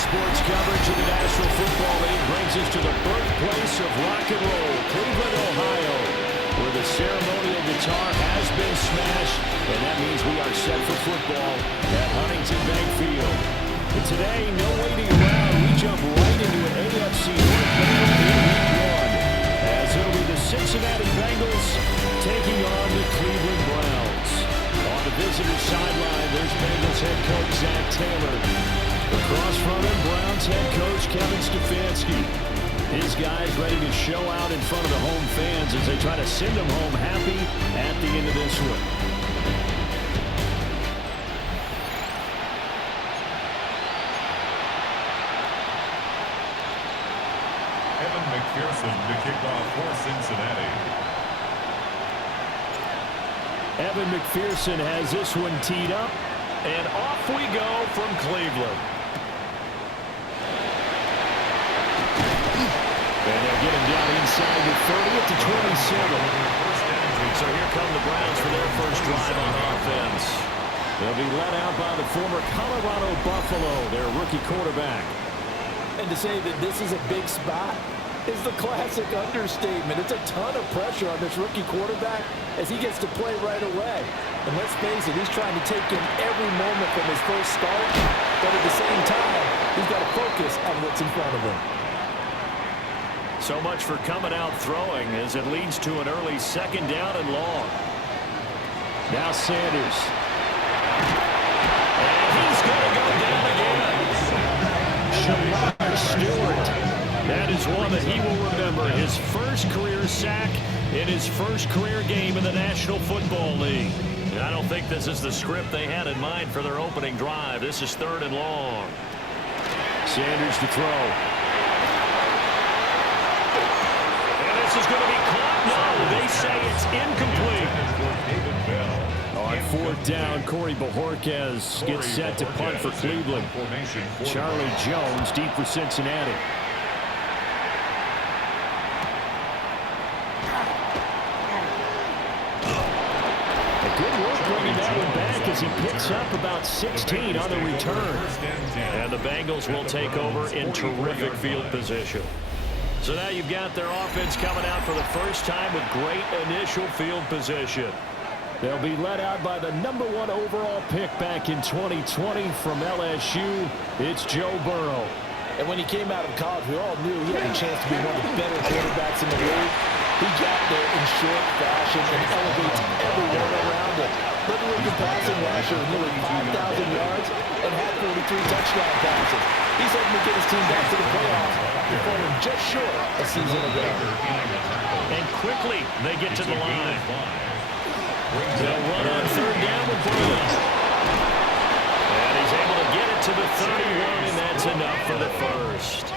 sports coverage of the National Football League brings us to the birthplace of rock and roll, Cleveland, Ohio, where the ceremonial guitar has been smashed, and that means we are set for football at Huntington Bank Field. And today, no waiting around. We jump right into an AFC North battle in Week 1, as it'll be the Cincinnati Bengals taking on the Cleveland Browns. On the visitor's sideline, there's Bengals head coach Zach Taylor. Across from him, Browns head coach Kevin Stefanski. His guys ready to show out in front of the home fans as they try to send them home happy at the end of this one. Evan McPherson to kick off for Cincinnati. Evan McPherson has this one teed up, and off we go from Cleveland. And they'll get him down inside the 30 to 27. So here come the Browns for their first drive on offense. They'll be led out by the former Colorado Buffalo, their rookie quarterback. And to say that this is a big spot is the classic understatement. It's a ton of pressure on this rookie quarterback as he gets to play right away. And let's face it, he's trying to take in every moment from his first start, but at the same time, he's got to focus on what's in front of him. So much for coming out throwing as it leads to an early second down and long. Now Sanders. And he's going to go down again. Shamar Stewart. That is one that he will remember. His first career sack in his first career game in the National Football League. And I don't think this is the script they had in mind for their opening drive. This is third and long. Sanders to throw. This is going to be caught. No, they say it's incomplete. On fourth down, Corey Bojorquez gets set to punt for Cleveland. Charlie Jones deep for Cincinnati. A good work bringing that one back as he picks up about 16 on the return. And the Bengals will take over in terrific field position. So now you've got their offense coming out for the first time with great initial field position. They'll be led out by the #1 overall pick back in 2020 from LSU. It's Joe Burrow. And when he came out of college, we all knew he had a chance to be one of the better quarterbacks in the league. He got there in short fashion and elevates everyone around him. Literally the passing rusher with nearly 5,000 yards and had 43 touchdown passes. He's hoping to get his team back to the playoffs before him just short a season ago. And quickly they get to the line. They'll run on third down with Burrow. And he's able to get it to the 31, and that's enough for the first.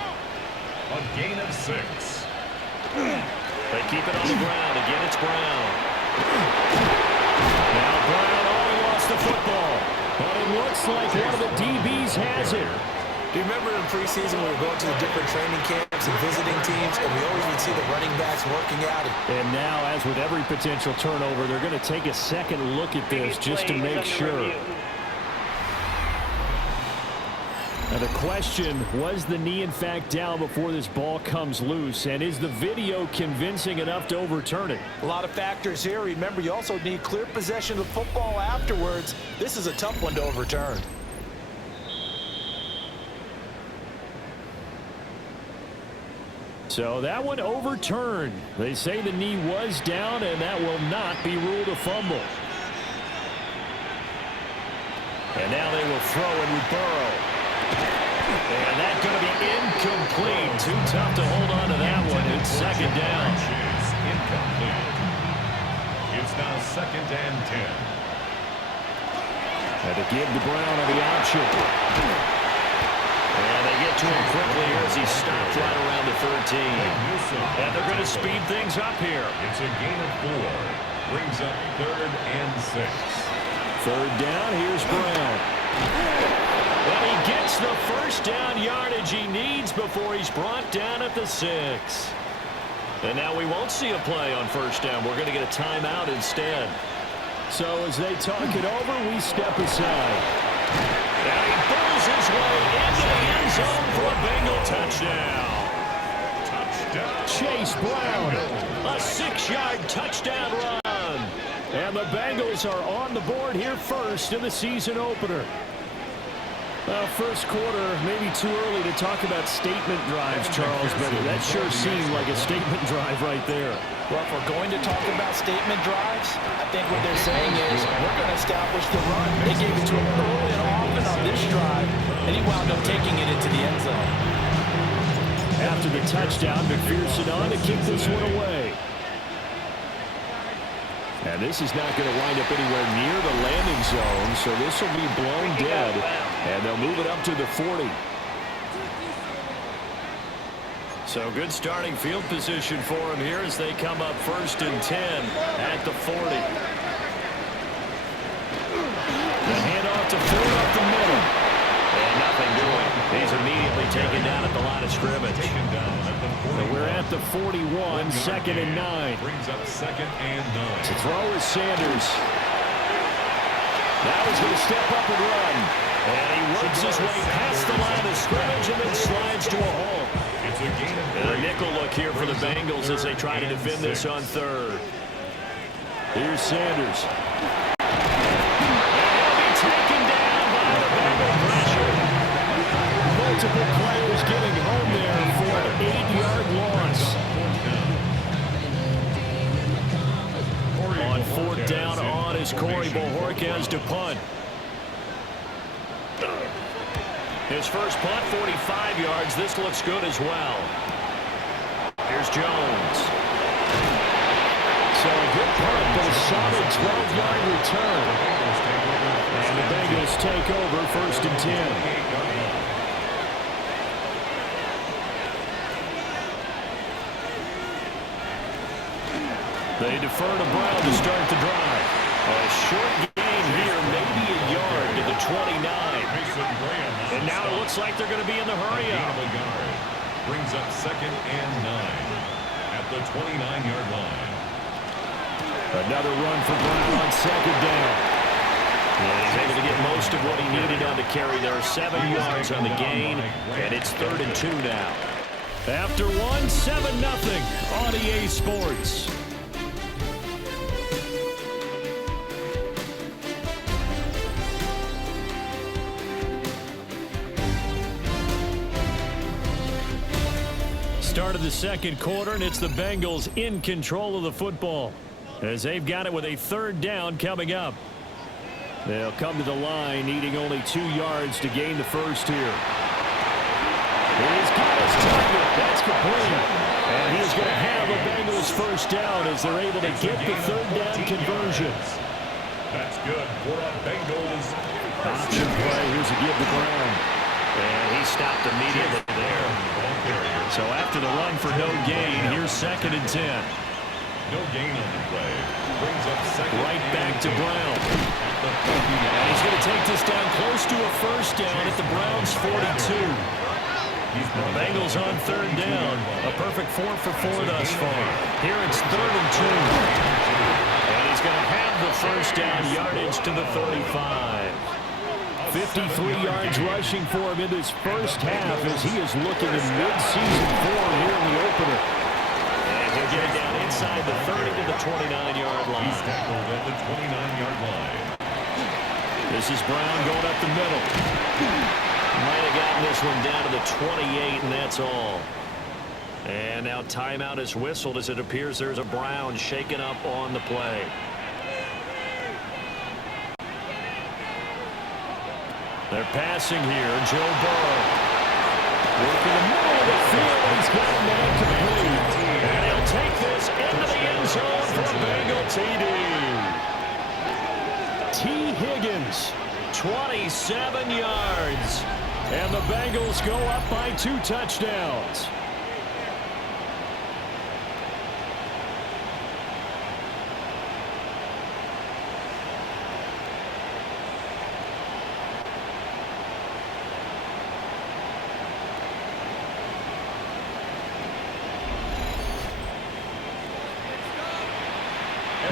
A gain of 6. They keep it on the ground. Again, it's Brown. Now Brown lost the football. But it looks like one of the DBs has it. Do you remember in preseason we were going to the different training camps and visiting teams, and we always would see the running backs working out? And now, as with every potential turnover, they're going to take a second look at this just to make sure. Now the question, was the knee in fact down before this ball comes loose? And is the video convincing enough to overturn it? A lot of factors here. Remember, you also need clear possession of the football afterwards. This is a tough one to overturn. So that one overturned. They say the knee was down, and that will not be ruled a fumble. And now they will throw it with Burrow. And that's going to be incomplete. Too tough to hold on to that one. It's second down. Incomplete. It's now second and 10. And to give to Brown on the option. And they get to him quickly here as he stopped right around the 13. And they're going to speed things up here. It's a gain of 4. Brings up third and 6. Third down, here's Brown. And he gets the first down yardage he needs before he's brought down at the 6. And now we won't see a play on first down. We're going to get a timeout instead. So as they talk it over, we step aside. And he pulls his way into the end zone for a Bengal touchdown. Chase Brown, a 6-yard touchdown run. And the Bengals are on the board here first in the season opener. First quarter, maybe too early to talk about statement drives, Charles, but that sure seemed like a statement drive right there. Well, if we're going to talk about statement drives, I think what they're saying is we're going to establish the run. They gave it to him early and often on this drive, and he wound up taking it into the end zone. After the touchdown, McPherson on to kick this one away. And this is not going to wind up anywhere near the landing zone, so this will be blown dead. And they'll move it up to the 40. So good starting field position for them here as they come up 1st and 10 at the 40. The handoff to Ford up the middle. And nothing doing. He's immediately taken down at the line of scrimmage. So we're at the 41, 2nd and 9. Brings up 2nd and 9. To throw is Sanders. Now he's going to step up and run. And he works his way past the line of scrimmage and then slides to a halt. It's a gain of 3. And a nickel look here for the Bengals as they try to defend this on 3rd. Here's Sanders. And he'll be taken down by the Bengal pressure. Multiple players getting home there for an 8-yard loss. On 4th down on is Corey Bojorquez to punt. His first punt, 45 yards. This looks good as well. Here's Jones. So a good punt, but a solid 12-yard return. And the Bengals take over 1st and 10. They defer to Brown to start the drive. A short gain here, maybe a yard to the 29. And now it looks like they're going to be in the hurry-up. Brings up 2nd and 9 at the 29-yard line. Another run for Brown on 2nd down. And he's able to get most of what he needed on the carry there. 7 yards on the gain, and it's 3rd and 2 now. After 7-0 on EA Sports. Start of the 2nd quarter, and it's the Bengals in control of the football as they've got it with a 3rd down coming up. They'll come to the line needing only 2 yards to gain the first here. He's got his target. That's complete. And he's going to have a Bengals first down as they're able to get the 3rd down conversion. That's good for a Bengals. Option play. Here's a give to Brown. And he stopped immediately there. So after the run for no gain, here's 2nd and 10. No gain on the play. Brings up 2nd. Right back to Brown. And he's going to take this down close to a first down at the Browns' 42. The Bengals on 3rd down. A perfect 4 for 4 thus far. Here it's 3rd and 2. And he's going to have the first down yardage to the 35. 53 yards rushing for him in this first half as he is looking in mid-season form here in the opener. And he'll get it down inside the 30 to the 29-yard line. He's tackled at the 29-yard line. This is Brown going up the middle. Might have gotten this one down to the 28, and that's all. And now timeout is whistled as it appears there's a Brown shaken up on the play. They're passing here. Joe Burrow. Working the middle of the field. He's got that complete. And he'll take this into the end zone for a Bengal TD. T. Higgins, 27 yards. And the Bengals go up by 2 touchdowns.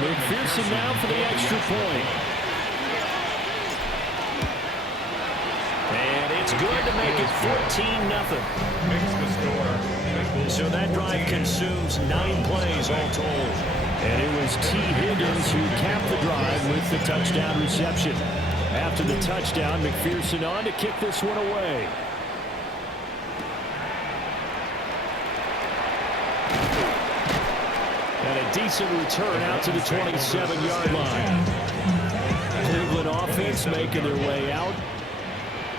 McPherson now for the extra point. And it's it's good to make it 14-0. Makes the score. So that drive consumes 9 plays all told. And it was T. Higgins who capped the drive with the touchdown reception. After the touchdown, McPherson on to kick this one away. And a decent return out to the 27-yard line. Cleveland offense making their way out.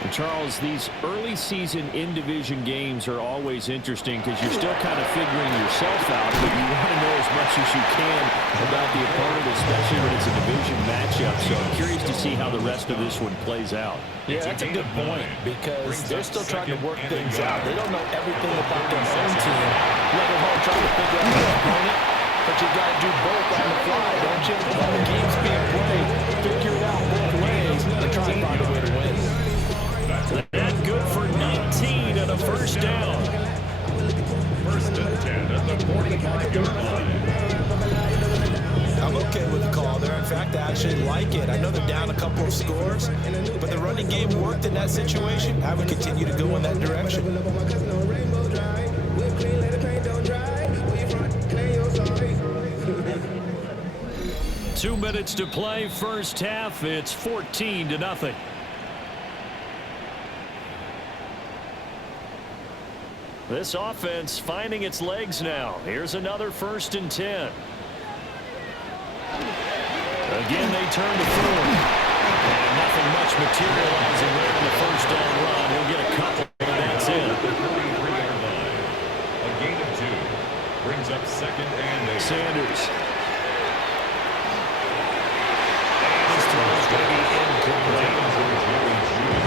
And Charles, these early season in-division games are always interesting because you're still kind of figuring yourself out, but you want to know as much as you can about the opponent, especially when it's a division matchup. So I'm curious to see how the rest of this one plays out. Yeah, that's a good point because they're still trying to work things out. They don't know everything about their own team, let alone trying to figure out their opponent. But you got to do both on the fly, don't you? While the game's being played, figure it out both ways and try and find a way to win. That good for 19 and a first down. First and 10 at the 45-yard line. I'm okay with the call there. In fact, I actually like it. I know they're down a couple of scores, but the running game worked in that situation. I would continue to go in that direction. 2 minutes to play, first half. It's 14-0. This offense finding its legs now. Here's another 1st and 10. Again, they turn to third. And nothing much materializing there in the first down run. He'll get a couple, and that's it. A gain of 2 brings up 2nd and 8. Sanders. And his throw is going to be incomplete.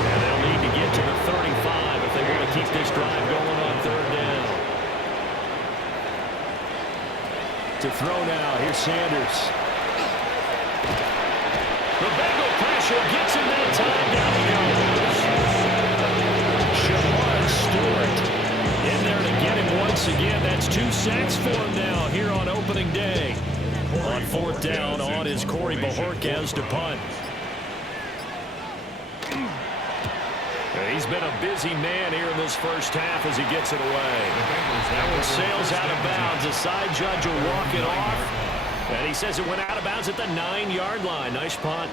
And they'll need to get to the 35 if they want to keep this drive going on 3rd down. To throw now, here's Sanders. The Bengal pressure gets him that time. Down he goes. Shamar Stewart in there to get him once again. That's 2 sacks for him now here on opening day. On 4th down, on is Corey Bojorquez to punt. He's been a busy man here in this first half as he gets it away. That one sails out of bounds. The side judge will walk it off. And he says it went out of bounds at the 9-yard line. Nice punt.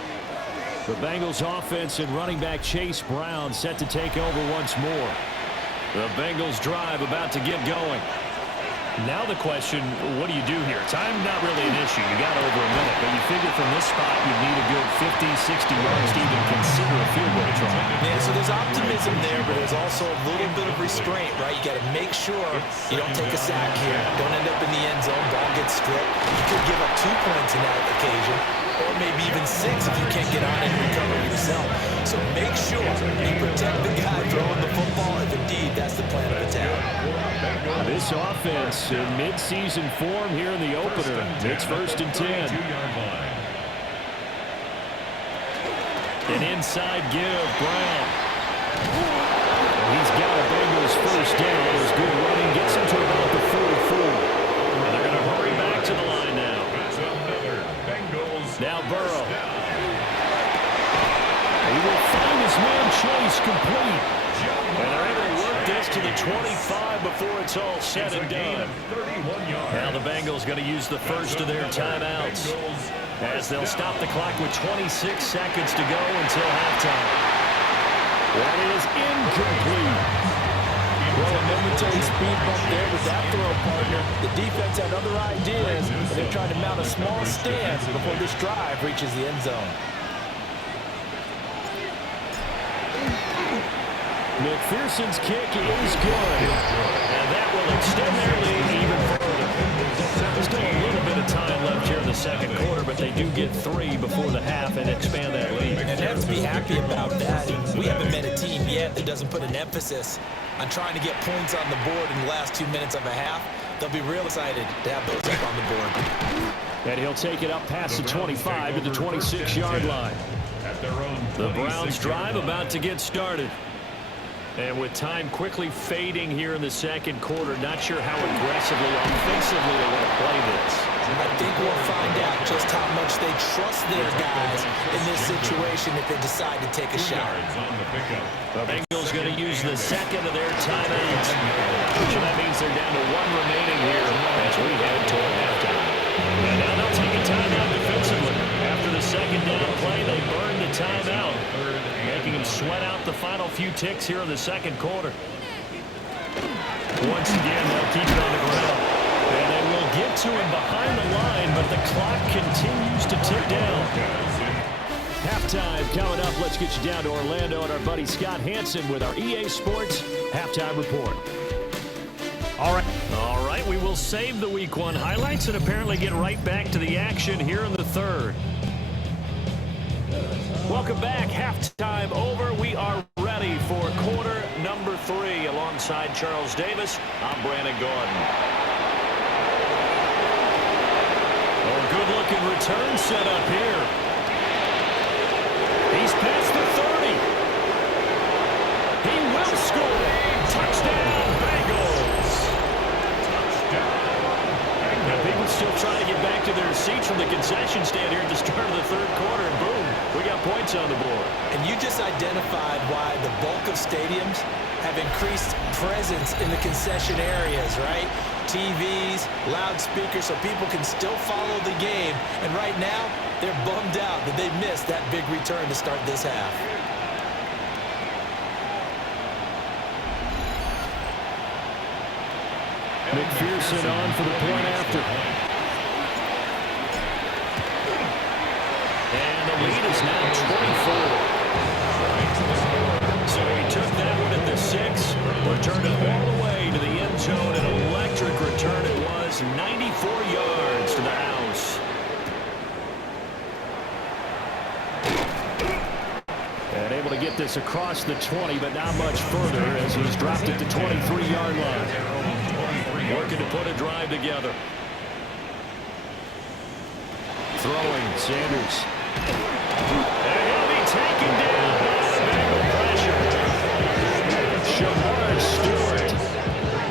The Bengals offense and running back Chase Brown set to take over once more. The Bengals drive about to get going. Now the question, what do you do here? Time not really an issue. You got over a minute, but you figure from this spot you need a good 50, 60 yards to even consider a field goal try. Yeah, so there's optimism there, but there's also a little bit of restraint, right? You got to make sure you don't take a sack here. Don't end up in the end zone. Ball gets stripped. You could give up 2 points in that occasion, or maybe even 6 if you can't get on it and recover yourself. So make sure you protect the guy throwing the football if indeed that's the plan of attack. This offense in mid-season form here in the opener. It's 1st and 10. An inside give, Brown. He's got a Bengals first down. His good running gets him to about the 44. And they're going to hurry back to the line now. Now Burrow. He will find his man Chase complete. And they're able to work this to the 25 before it's all said and done. Now the Bengals going to use the first of their timeouts as they'll stop the clock with 26 seconds to go until halftime. That is incomplete. Well, a momentary speed bump there with that throw, partner. The defense had other ideas, and they're trying to mount a small stand before this drive reaches the end zone. McPherson's kick is good, and that will extend their lead even further. There's still a little bit of time left here in the second quarter, but they do get 3 before the half and expand that lead. And they have to be happy about that. We haven't met a team yet that doesn't put an emphasis on trying to get points on the board in the last 2 minutes of a half. They'll be real excited to have those up on the board. And he'll take it up past the 25 to the 26-yard line. The Browns drive about to get started. And with time quickly fading here in the second quarter, not sure how aggressively, offensively they want to play this. I think we'll find out just how much they trust their guys in this situation if they decide to take a shot. The Bengals going to use the second of their timeouts. So that means they're down to one remaining here as we head toward halftime. And now they'll take a timeout defensively. After the second down play, they burn the timeout, making them sweat out the final few ticks here in the second quarter. Once again, they'll keep it on the ground. And they will get to him behind the line, but the clock continues to tick down. Halftime coming up. Let's get you down to Orlando and our buddy Scott Hansen with our EA Sports Halftime Report. All right, we will save the Week 1 highlights and apparently get right back to the action here in the third. Welcome back. Halftime over. We are ready for quarter number 3. Alongside Charles Davis, I'm Brandon Gordon. Oh, good-looking return set up here. He's past the 30. He will score. Touchdown, Bengals. Now, people still trying to get back to their seats from the concession stand here at the start of the third quarter, and boom, we got points on the board. And you just identified why the bulk of stadiums have increased presence in the concession areas, right? TVs, loudspeakers, so people can still follow the game. And right now, they're bummed out that they missed that big return to start this half. McPherson on for the point after. And the lead is now 24. So he took that one at the 6, returned it all the way to the end zone. An electric return it was, 94 yards to the house. And able to get this across the 20, but not much further as he's dropped at the 23-yard line. Working to put a drive together. Throwing, Sanders. And he'll be taken down by the Bengal pressure. Shamar Stewart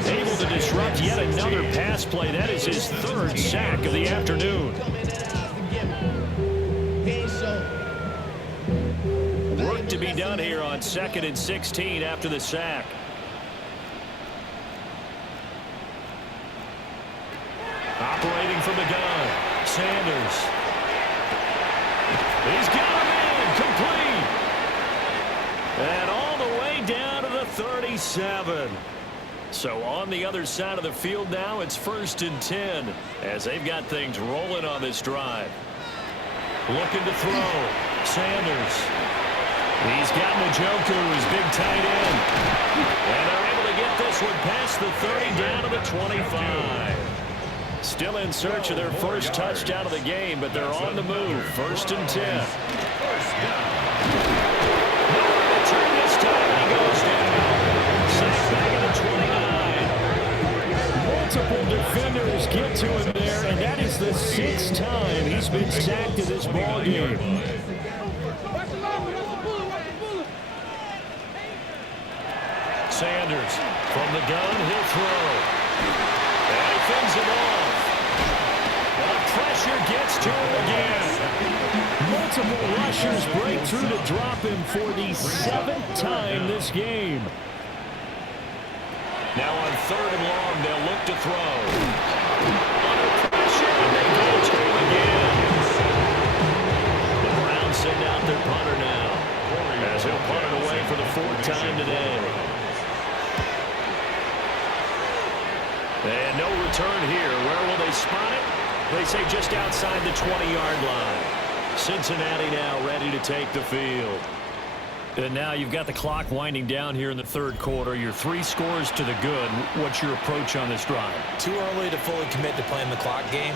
able to disrupt yet another pass play. That is his 3rd sack of the afternoon. Work to be done here on 2nd and 16 after the sack. Operating from the gun, Sanders. He's got him in, complete. And all the way down to the 37. So on the other side of the field now, it's 1st and 10 as they've got things rolling on this drive. Looking to throw, Sanders. He's got Njoku, his big tight end. And they're able to get this one past the 30 down to the 25. Still in search of their first touchdown of the game, but they're on the move. 1st and 10. Nowhere to turn this time. He goes down. Sacked back at the 29. Multiple defenders get to him there, and that is the 6th time he's been sacked in this ball game. Sanders from the gun, he'll throw. And he fins it off. The pressure gets to him again. Multiple rushers break through to drop him for the 7th time this game. Now on 3rd and long, they'll look to throw. Under pressure, and they go to him again. The Browns send out their punter now, as he'll punt it away for the 4th time today. And no return here. Where will they spot it? They say just outside the 20-yard line. Cincinnati now ready to take the field. And now you've got the clock winding down here in the 3rd quarter. Your 3 scores to the good. What's your approach on this drive? Too early to fully commit to playing the clock game.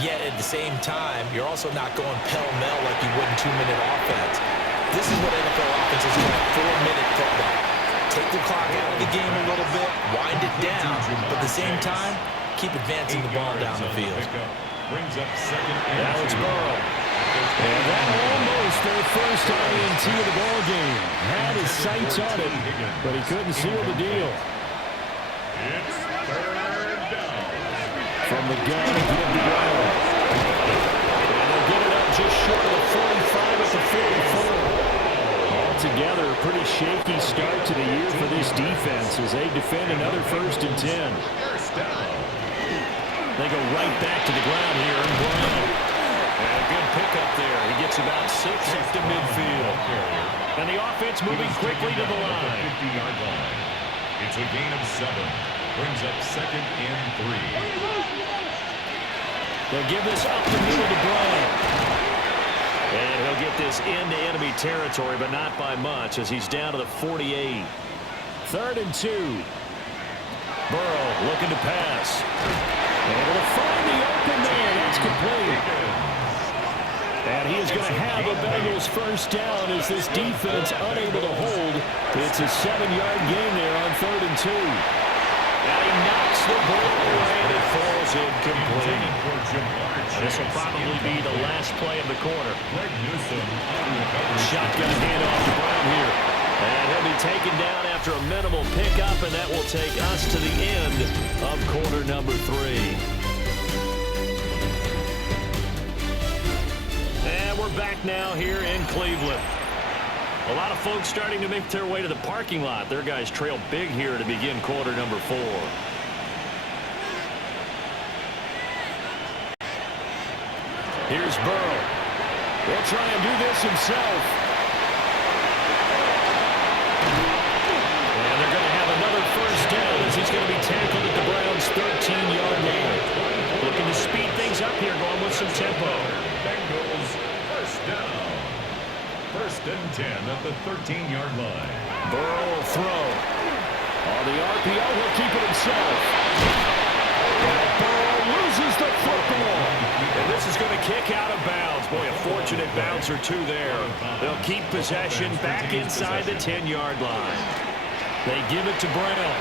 Yet at the same time, you're also not going pell-mell like you would in 2-minute offense. This is what NFL offenses call 4-minute football. Take the clock out of the game a little bit, wind it down, but at the same time, keep advancing the ball down the field. Now it's Burrow. And that almost their first INT of the ball game. Had his sights on it, but he couldn't seal the deal. From the gun, give to Brown. short of the 45 at the 44. Altogether, a pretty shaky start to the year for this defense as they defend another 1st and 10. They go right back to the ground here, and Brown. And a good pickup there. He gets about 6 up to midfield. And the offense moving quickly to the line. 50-yard line. It's a gain of 7. Brings up 2nd and 3. They'll give this up the middle to Brown. And he'll get this into enemy territory, but not by much as he's down to the 48. 3rd and 2. Burrow looking to pass. And he'll find the open there. That's complete. And he is going to have a Bengals 1st down as this defense unable to hold. It's a 7-yard gain there on 3rd and 2. And he knocks the ball away and it falls incomplete. This will probably be the last play of the quarter. Shotgun handoff to Brown here. And he'll be taken down after a minimal pickup, and that will take us to the end of quarter number 3. And we're back now here in Cleveland. A lot of folks starting to make their way to the parking lot. Their guys trail big here to begin quarter number 4. Here's Burrow. He'll try and do this himself. And they're going to have another 1st down as he's going to be tackled at the Browns' 13-yard line. Looking to speed things up here, going with some tempo. Bengals 1st down. 1st and 10 at the 13-yard line. Burrow will throw. On the RPO, he'll keep it himself. And Burrow loses the football. And this is going to kick out of bounds. Boy, a fortunate bounce or two there. They'll keep possession back inside the 10-yard line. They give it to Brown.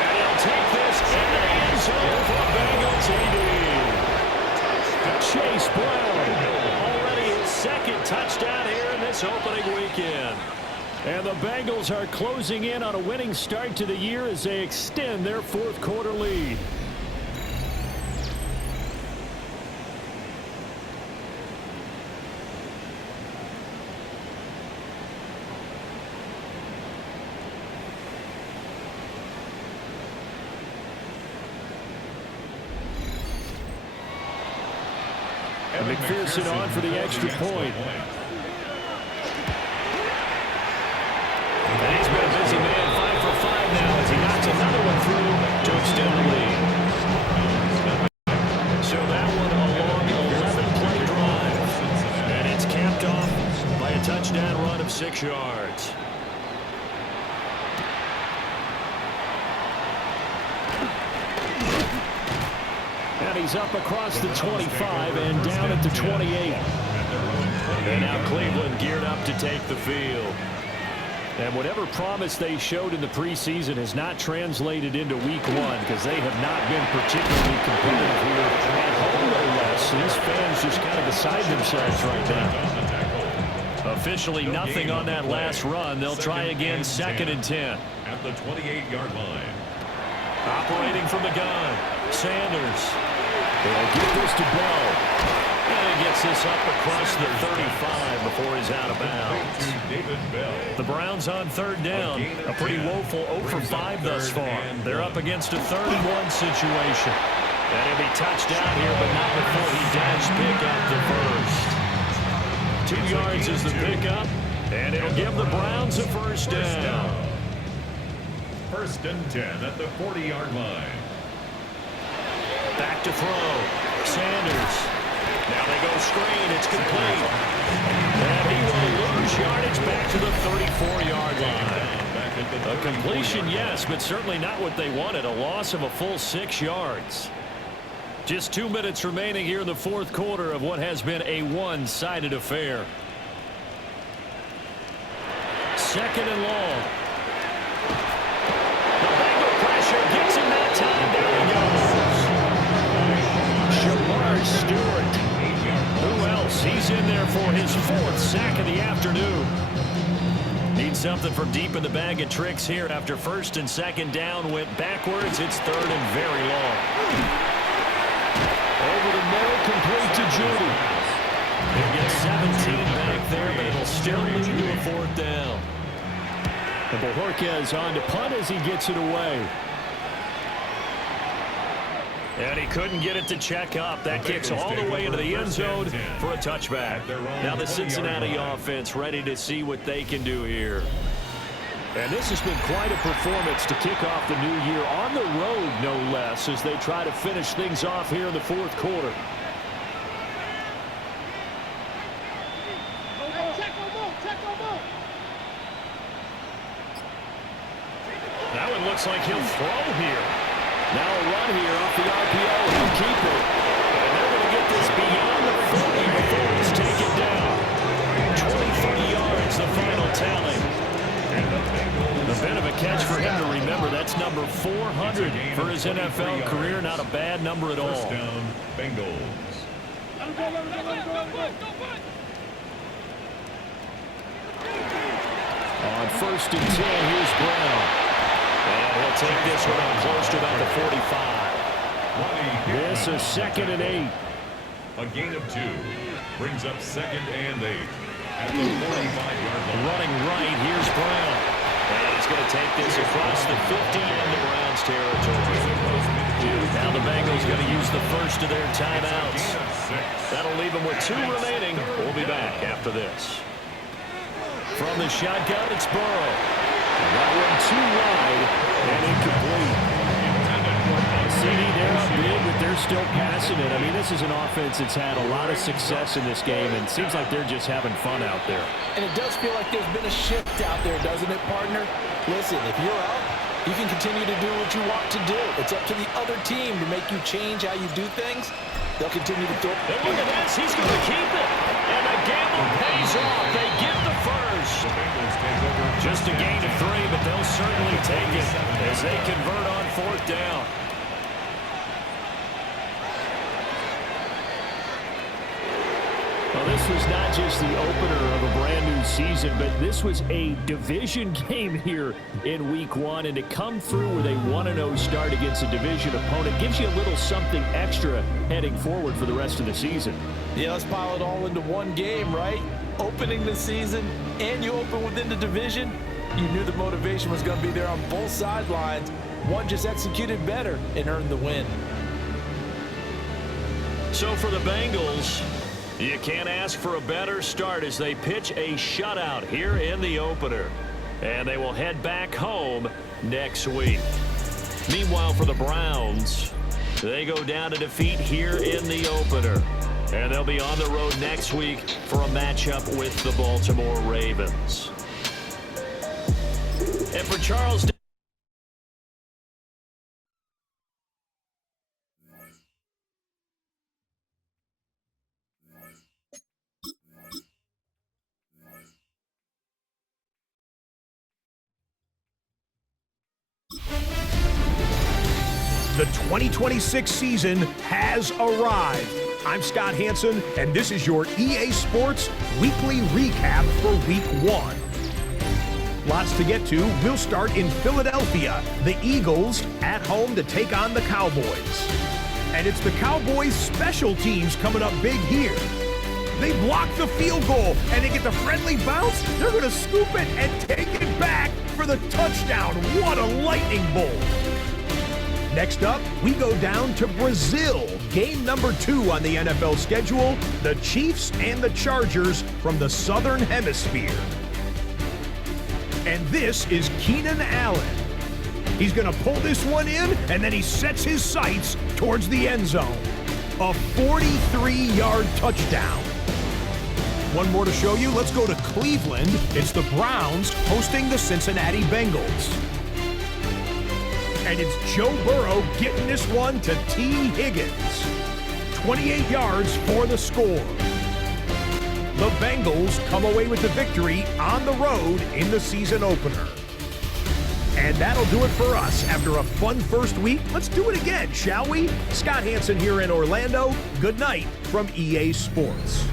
And he'll take this in the end zone for a Bengals TD. Chase Brown. Already his 2nd touchdown here in this opening weekend. And the Bengals are closing in on a winning start to the year as they extend their 4th quarter lead. McPherson on for the extra point. And he's been a busy man, 5 for 5 now as he knocks another one through to extend the lead. So that one a long 11-play drive. And it's capped off by a touchdown run of 6 yards. And he's up across the 25 and down at the 28. And now Cleveland geared up to take the field. And whatever promise they showed in the preseason has not translated into week 1 because they have not been particularly competitive here at home, no less. These fans just kind of beside themselves right now. Officially nothing on that last run. They'll try again 2nd and 10. At the 28-yard line. Operating from the gun, Sanders. They'll give this to Bell. And he gets this up across the 35 before he's out of bounds. The Browns on 3rd down. A pretty woeful 0 for 5 thus far. They're up against a 3rd and 1 situation. And he'll be touched down here, but not before he does pick up the 1st. 2 yards is the pickup, and it'll give the Browns a 1st down. 1st and 10 at the 40-yard line. Back to throw. Sanders. Now they go screen. It's complete. And he will lose yardage back to the 34-yard line. A completion, yes, but certainly not what they wanted. A loss of a full 6 yards. Just 2 minutes remaining here in the 4th quarter of what has been a one-sided affair. 2nd and long. The Bengal pressure gets him that time. There he goes. Shamar Stewart. Who else? He's in there for his 4th sack of the afternoon. Need something from deep in the bag of tricks here after 1st and 2nd down went backwards. It's 3rd and very long. Over the middle, complete to Judy. 17 back there, but it'll still lead to a fourth down. And Bojorquez on to punt as he gets it away. And he couldn't get it to check up. That kicks all the way into the end zone for a touchback. Now the Cincinnati offense ready to see what they can do here. And this has been quite a performance to kick off the new year on the road, no less, as they try to finish things off here in the fourth quarter. That one looks like he'll throw here. Now a run here off the RPO. He'll keep it. And they're going to get this beyond the 40 before it's taken down. 23 yards, the final tally. A bit of a catch for him to remember. That's number 400 for his NFL career. Not a bad number at all. First down, Bengals. On 1st and 10, here's Brown. And he'll take this one up close to about the 45. This is 2nd and 8. A gain of 2. Brings up 2nd and 8. At the 45-yard line. Running right, here's Brown. And he's going to take this across the 50 into Browns territory. Now the Bengals going to use the first of their timeouts. That'll leave them with 2 remaining. We'll be back after this. From the shotgun, it's Burrow. That one too wide and incomplete. CD, they're up big, but they're still passing it. I mean, this is an offense that's had a lot of success in this game, and it seems like they're just having fun out there. And it does feel like there's been a shift out there, doesn't it, partner? Listen, if you're out, you can continue to do what you want to do. It's up to the other team to make you change how you do things. They'll continue to throw. And look at this. He's going to keep it. And the gamble pays off. They get the first. Just a gain of 3, but they'll certainly take it as they convert on 4th down. Well, this was not just the opener of a brand new season, but this was a division game here in week 1. And to come through with a 1-0 start against a division opponent gives you a little something extra heading forward for the rest of the season. Yeah, let's pile it all into one game, right? Opening the season, and you open within the division. You knew the motivation was going to be there on both sidelines. One just executed better and earned the win. So for the Bengals, you can't ask for a better start as they pitch a shutout here in the opener. And they will head back home next week. Meanwhile, for the Browns, they go down to defeat here in the opener. And they'll be on the road next week for a matchup with the Baltimore Ravens. And for Charles... The 2026 season has arrived. I'm Scott Hansen, and this is your EA Sports Weekly Recap for Week 1. Lots to get to. We'll start in Philadelphia. The Eagles at home to take on the Cowboys. And it's the Cowboys' special teams coming up big here. They block the field goal, and they get the friendly bounce. They're going to scoop it and take it back for the touchdown. What a lightning bolt. Next up, we go down to Brazil. Game number 2 on the NFL schedule, the Chiefs and the Chargers from the Southern Hemisphere. And this is Keenan Allen. He's going to pull this one in, and then he sets his sights towards the end zone. A 43-yard touchdown. One more to show you. Let's go to Cleveland. It's the Browns hosting the Cincinnati Bengals. And it's Joe Burrow getting this one to T. Higgins. 28 yards for the score. The Bengals come away with the victory on the road in the season opener. And that'll do it for us. After a fun first week, let's do it again, shall we? Scott Hansen here in Orlando. Good night from EA Sports.